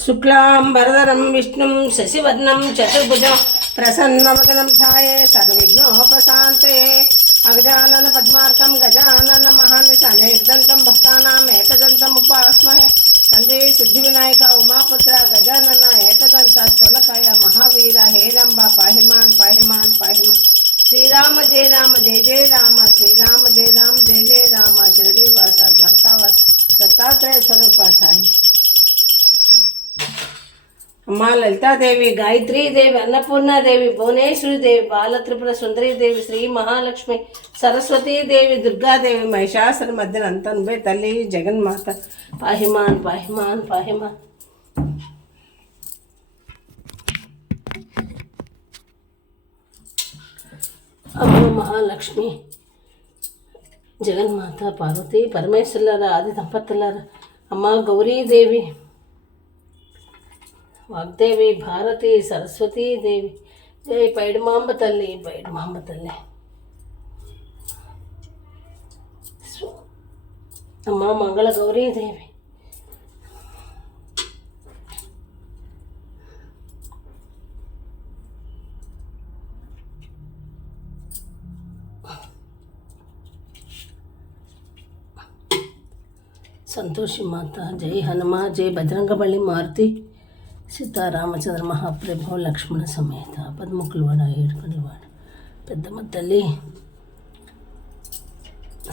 शुक्लाम्बरधरं विष्णुं छाए सर्विघ्नोपात अगजानन पद्मा गजानन अगजाननपद्मार्कं भक्ता भक्तानाम् तंदे सिद्धि विनायक उमापुत्र, गजानन एकदन्त स्तोलकाय महावीर हेरम्ब पाहिमा पाहिमा पाहिमान् श्रीराम, जय राम, जय जय राम, श्रीराम, जय राम, जय जय राम शिरडीवास द्वारकावास दत्तात्रेय स्वरूप साहिब అమ్మా లలితాదేవి గాయత్రీదేవి అన్నపూర్ణాదేవి భువనేశ్వరిదేవి బాలత్రిపుర సుందరీదేవి శ్రీ మహాలక్ష్మి సరస్వతీదేవి దుర్గాదేవి మహిషాసుర మధ్యన అంత నువ్వే తల్లి జగన్మాత. పాహిమాన్ పాహిమాన్ పాహిమాన్. అమ్మ మహాలక్ష్మి జగన్మాత పార్వతి పరమేశ్వరులారా ఆది దంపతులారా అమ్మ గౌరీదేవి వాగ్దేవి భారతి సరస్వతీదేవి జై పైడిమాంబ తల్లి పైడిమాంబ తల్లి స్వ- అమ్మ మంగళ గౌరీదేవి సంతోషి మాత జై హనుమ జై బజరంగబలి మారుతి సీతారామచంద్ర మహాప్రభు లక్ష్మణ సమేత పద్ముకులవాడ ఏడుకొనివాడ పెద్దమ్మ తల్లి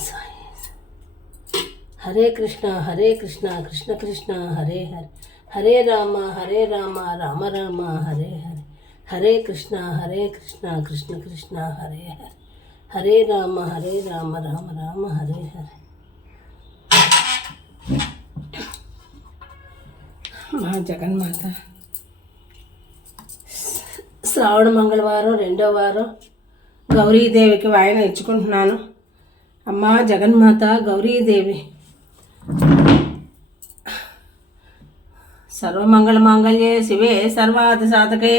సాయి హరే కృష్ణ హరే కృష్ణ కృష్ణ కృష్ణ హరే హరే హరే రామ హరే రామ రామ రామ హరే హరే హరే కృష్ణ హరే కృష్ణ కృష్ణ కృష్ణ హరే హరే హరే రామ హరే రామ రామ రామ హరే హరే మా జగన్మాత శ్రావణ మంగళవారం రెండో వారం గౌరీదేవికి వాయన ఇచ్చుకుంటున్నాను. అమ్మా జగన్మాత గౌరీదేవి. సర్వమంగళ మాంగళ్యే శివే సర్వాద సాధకే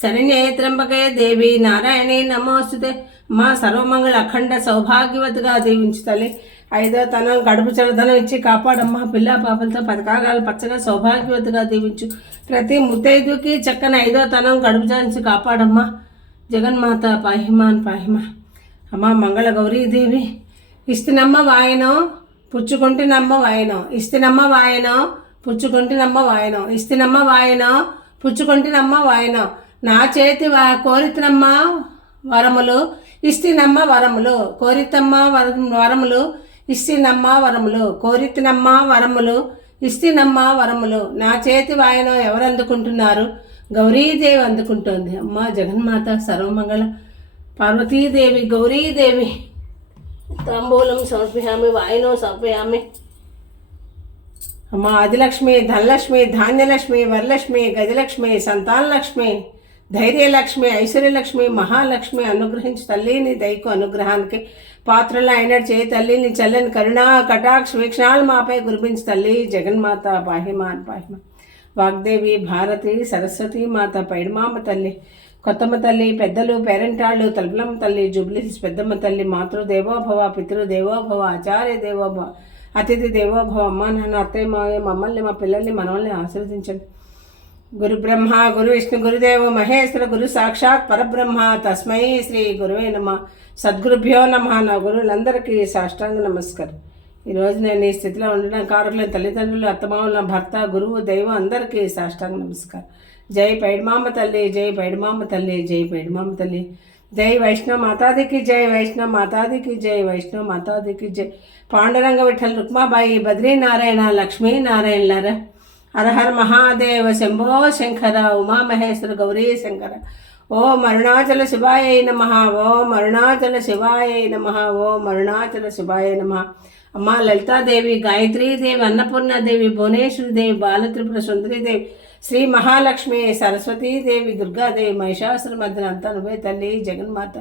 శరణ్యే త్రంబకే దేవి నారాయణి నమోస్తుతే మా సర్వమంగళ అఖండ సౌభాగ్యవతిగా దీవించు తల్లి. ఐదో తనం గడుపు చరధనం ఇచ్చి కాపాడమ్మా. పిల్ల పాపలతో పథకాగాలు పచ్చగా సౌభాగ్యవతిగా దీవించు. ప్రతి ముత్తైదుకి చక్కని ఐదో తనం గడుపు చలించి కాపాడమ్మా. జగన్మాత పాహిమాన్ పాహిమ. అమ్మ మంగళ గౌరీదేవి ఇస్తునమ్మ వాయనం పుచ్చుకుంటున్నమ్మ వాయనం. ఇస్తునమ్మ వాయనం పుచ్చుకుంటున్నమ్మ వాయనం. ఇస్తునమ్మ వాయనం పుచ్చుకుంటున్నమ్మ వాయనం. నా చేతి వా కోరితనమ్మ వరములు. ఇస్తినమ్మ వరములు. కోరితమ్మ వర వరములు. ఇస్తినమ్మ వరములు కోరితినమ్మ వరములు ఇస్తినమ్మ వరములు. నా చేతి వాయనం ఎవరు అందుకుంటున్నారు గౌరీదేవి అందుకుంటోంది. అమ్మ జగన్మాత సర్వమంగళ. పార్వతీదేవి గౌరీదేవి. తాంబూలం సమర్పయామి వాయినో సమర్పయామి. అమ్మ ఆదిలక్ష్మి ధనలక్ష్మి ధాన్యలక్ష్మి వరలక్ష్మి గజలక్ష్మి సంతానలక్ష్మి. ధైర్యలక్ష్మి ఐశ్వర్యలక్ష్మి మహాలక్ష్మి అనుగ్రహించు తల్లిని దైకు అనుగ్రహానికి పాత్రలు అయిన చేయి తల్లిని చల్లని కరుణా కటాక్ష వీక్షణాలు మాపై కురిపించి తల్లి జగన్మాత పాహిమాన్ పాహిమా వాగ్దేవి భారతి సరస్వతి మాత పైడిమామ తల్లి కొత్తమ్మ తల్లి పెద్దలు పేరెంటాళ్ళు తల్పులమ్మ తల్లి జుబ్లీస్ పెద్దమ్మ తల్లి మాతృదేవోభవ పితృదేవోభవ ఆచార్య దేవోభవ అతిథి దేవోభవ అమ్మ నాన్న అత్తయ్య మావయ్య మమ్మల్ని మా పిల్లల్ని మనల్ని ఆశీర్వదించండి. గురు బ్రహ్మ గురు విష్ణు గురుదేవ మహేశ్వర గురు సాక్షాత్ పరబ్రహ్మ తస్మై శ్రీ గురువే నమ. సద్గురుభ్యో నమ. నా గురువులందరికీ సాష్టాంగ నమస్కారం. ఈరోజు నేను ఈ స్థితిలో ఉండడం కారకులైన తల్లిదండ్రులు అత్తమామల భర్త గురువు దైవం అందరికీ సాష్టాంగ నమస్కారం. జై పైడిమామ తల్లి జై పైడిమామ తల్లి జై పైడిమామ తల్లి. జై వైష్ణవ మాతాదికి జై వైష్ణవ మాతాదికి జై వైష్ణవ మాతాదికి జై. పాండురంగ విఠల్ రుక్మాబాయి బద్రీనారాయణ లక్ష్మీనారాయణలారా హరహర మహాదేవ శంభో శంకర ఉమామహేశ్వర గౌరీ శంకర ఓం అరుణాచల శివాయ నమ ఓం అరుణాచల శివాయ నమ ఓం అరుణాచల శివాయ నమ అమ్మ లలితాదేవి గాయత్రీదేవి అన్నపూర్ణాదేవి భువనేశ్వరిదేవి బాలత్రిపుర సుందరీదేవి శ్రీ మహాలక్ష్మి సరస్వతీదేవి దుర్గాదేవి మహిషాసుర మధ్యన అంతా నువ్వే తల్లి జగన్మాత.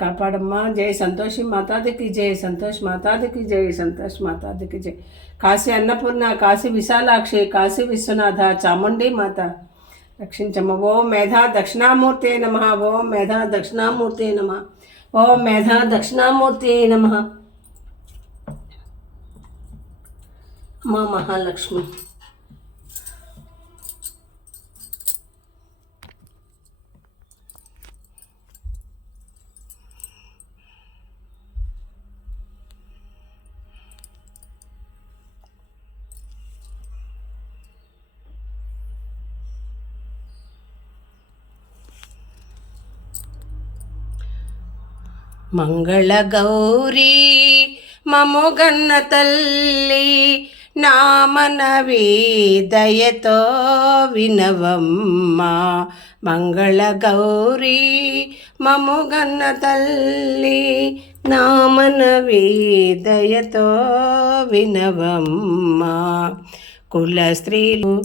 కాపాడమ్మా. జై సంతోషి మాతాదికి జై సంతోష్ మాతాదికి జై సంతోష్ మాతాదికి జై. కాశీ అన్నపూర్ణ కాశీ విశాలాక్షి కాశీ విశ్వనాథ చాముండి మాత. రక్షించమ్మ. ఓం మేధా దక్షిణామూర్తి నమ. ఓం మేధా దక్షిణామూర్తి నమ. ఓం మేధా దక్షిణామూర్తి నమ. మా మహాలక్ష్మి. మంగళ గౌరీ మముగన్న తల్లి నామనవీ దయతో వినవమ్మా. మంగళ గౌరీ మముగన్న తల్లి నామనవి దయతో వినవమ్మా. కుల స్త్రీలు